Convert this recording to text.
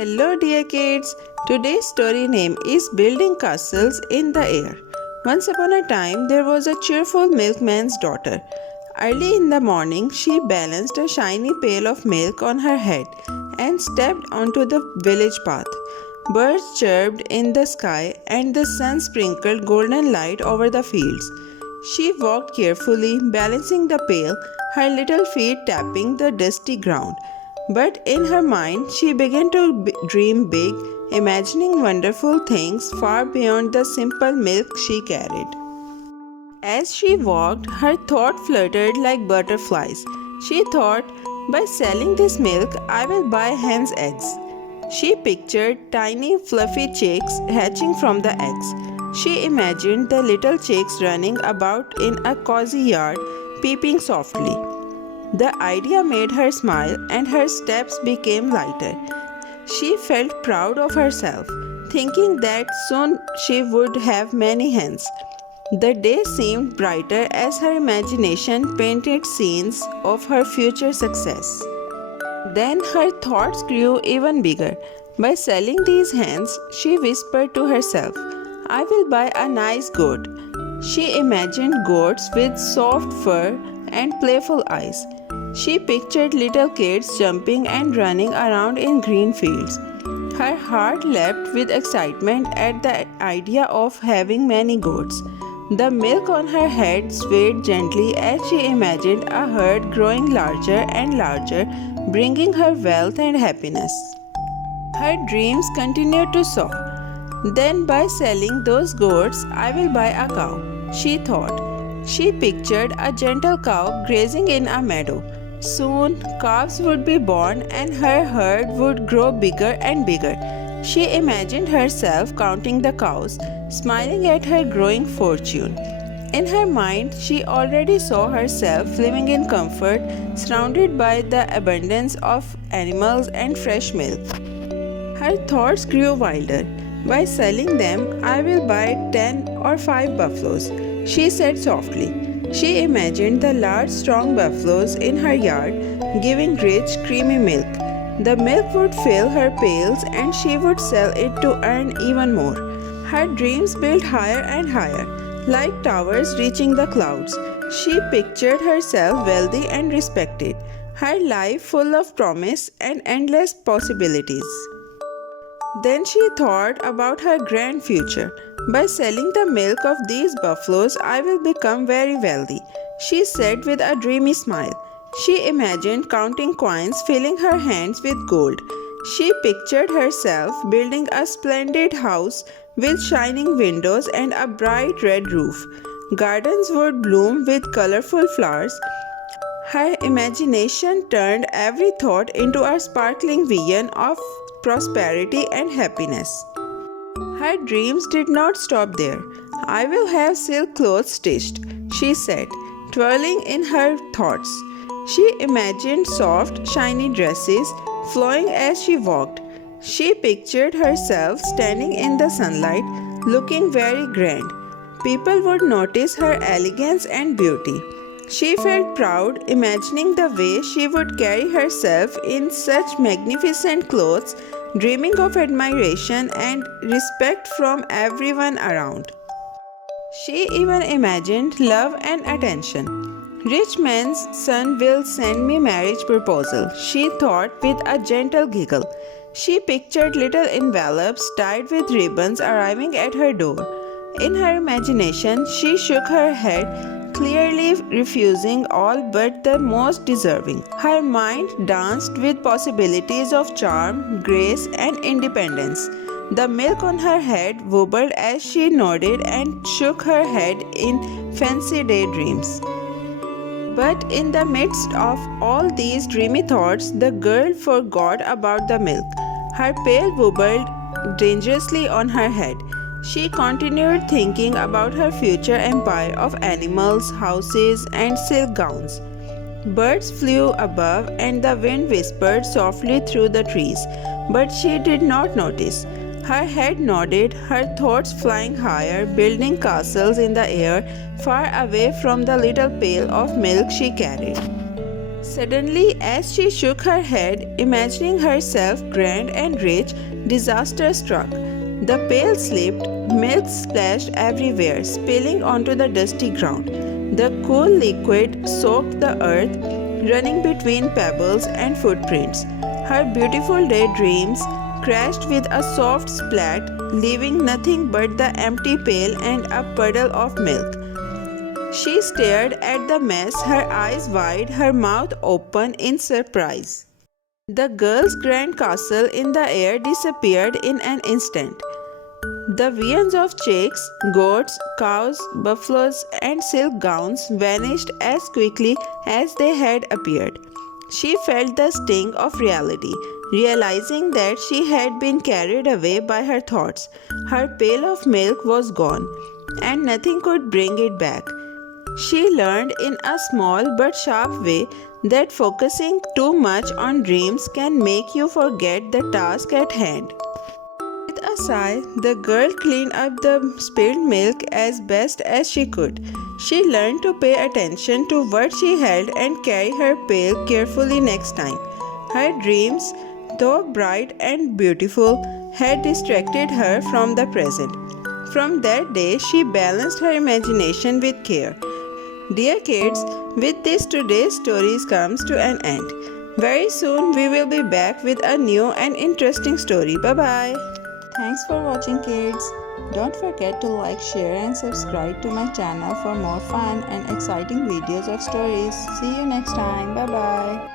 Hello dear kids, today's story name is Building Castles in the Air. Once upon a time there was a cheerful milkman's daughter. Early in the morning she balanced a shiny pail of milk on her head and stepped onto the village path. Birds chirped in the sky and the sun sprinkled golden light over the fields. She walked carefully, balancing the pail, her little feet tapping the dusty ground. But in her mind, she began to dream big, imagining wonderful things far beyond the simple milk she carried. As she walked, her thoughts fluttered like butterflies. She thought, by selling this milk, I will buy hen's eggs. She pictured tiny fluffy chicks hatching from the eggs. She imagined the little chicks running about in a cozy yard, peeping softly. The idea made her smile and her steps became lighter. She felt proud of herself, thinking that soon she would have many hens. The day seemed brighter as her imagination painted scenes of her future success. Then her thoughts grew even bigger. By selling these hens, she whispered to herself, I will buy a nice goat. She imagined goats with soft fur and playful eyes. She pictured little kids jumping and running around in green fields. Her heart leapt with excitement at the idea of having many goats. The milk on her head swayed gently as she imagined a herd growing larger and larger, bringing her wealth and happiness. Her dreams continued to soar. Then by selling those goats, I will buy a cow, she thought. She pictured a gentle cow grazing in a meadow. Soon, calves would be born and her herd would grow bigger and bigger. She imagined herself counting the cows, smiling at her growing fortune. In her mind, she already saw herself living in comfort, surrounded by the abundance of animals and fresh milk. Her thoughts grew wilder. By selling them, I will buy 10 or 5 buffaloes, she said softly. She imagined the large, strong buffaloes in her yard, giving rich, creamy milk. The milk would fill her pails and she would sell it to earn even more. Her dreams built higher and higher, like towers reaching the clouds. She pictured herself wealthy and respected, her life full of promise and endless possibilities. Then she thought about her grand future. By selling the milk of these buffaloes, I will become very wealthy, she said with a dreamy smile. She imagined counting coins, filling her hands with gold. She pictured herself building a splendid house with shining windows and a bright red roof. Gardens would bloom with colorful flowers. Her imagination turned every thought into a sparkling vision of prosperity and happiness. Her dreams did not stop there. I will have silk clothes stitched, she said, twirling in her thoughts. She imagined soft, shiny dresses flowing as she walked. She pictured herself standing in the sunlight, looking very grand. People would notice her elegance and beauty. She felt proud, imagining the way she would carry herself in such magnificent clothes, dreaming of admiration and respect from everyone around. She even imagined love and attention. Rich man's son will send me marriage proposal, she thought with a gentle giggle. She pictured little envelopes tied with ribbons arriving at her door. In her imagination, she shook her head, clearly refusing all but the most deserving. Her mind danced with possibilities of charm, grace, and independence. The milk on her head wobbled as she nodded and shook her head in fancy daydreams. But in the midst of all these dreamy thoughts, the girl forgot about the milk. Her pail wobbled dangerously on her head. She continued thinking about her future empire of animals, houses, and silk gowns. Birds flew above and the wind whispered softly through the trees, but she did not notice. Her head nodded, her thoughts flying higher, building castles in the air, far away from the little pail of milk she carried. Suddenly, as she shook her head, imagining herself grand and rich, disaster struck. The pail slipped, milk splashed everywhere, spilling onto the dusty ground. The cool liquid soaked the earth, running between pebbles and footprints. Her beautiful daydreams crashed with a soft splat, leaving nothing but the empty pail and a puddle of milk. She stared at the mess, her eyes wide, her mouth open in surprise. The girl's grand castle in the air disappeared in an instant. The viands of chicks, goats, cows, buffaloes, and silk gowns vanished as quickly as they had appeared. She felt the sting of reality, realizing that she had been carried away by her thoughts. Her pail of milk was gone, and nothing could bring it back. She learned in a small but sharp way that focusing too much on dreams can make you forget the task at hand. With a sigh, the girl cleaned up the spilled milk as best as she could. She learned to pay attention to what she held and carry her pail carefully next time. Her dreams, though bright and beautiful, had distracted her from the present. From that day, she balanced her imagination with care. Dear kids, with this today's stories comes to an end. Very soon we will be back with a new and interesting story. Bye bye. Thanks for watching, kids. Don't forget to like, share and subscribe to my channel for more fun and exciting videos of stories. See you next time. Bye bye.